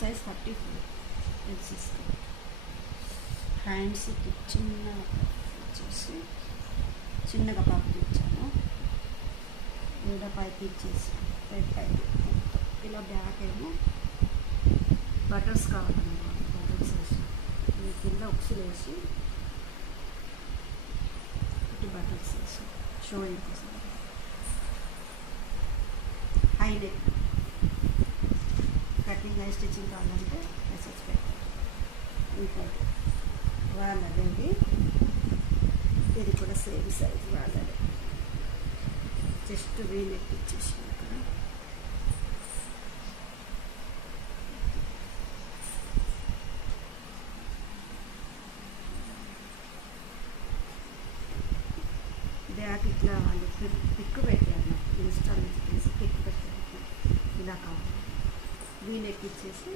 Size 34 LC. హ్యాండ్స్కి వచ్చేసి చిన్నగా పైప్ ఇచ్చాను. లేదా పైప్ ఇచ్చేసి రెడ్ పైప్ మొత్తం ఇలా. బ్యాక్ ఏమో బటర్స్ కావాలన్నమాట. బటర్స్ వేసి కింద ఉక్సులు వేసి బటర్స్ వేసి షోల్డర్ కోసం high neck cutting high stitching కావాలంటే మెసేజ్ పెట్టాలి. ఇంకా వాళ్ళది ఇది కూడా సేమ్ సైజ్ వాళ్ళది. జస్ట్ వీ నెక్ ఇచ్చేసి ఇక్కడ బ్యాక్ ఇట్లా వాళ్ళు పిక్ పెట్టారు. ఇన్స్టాల్ చేసి పిక్ పెట్టారు. ఇలా కావాలి. వీ నెక్ ఇచ్చేసి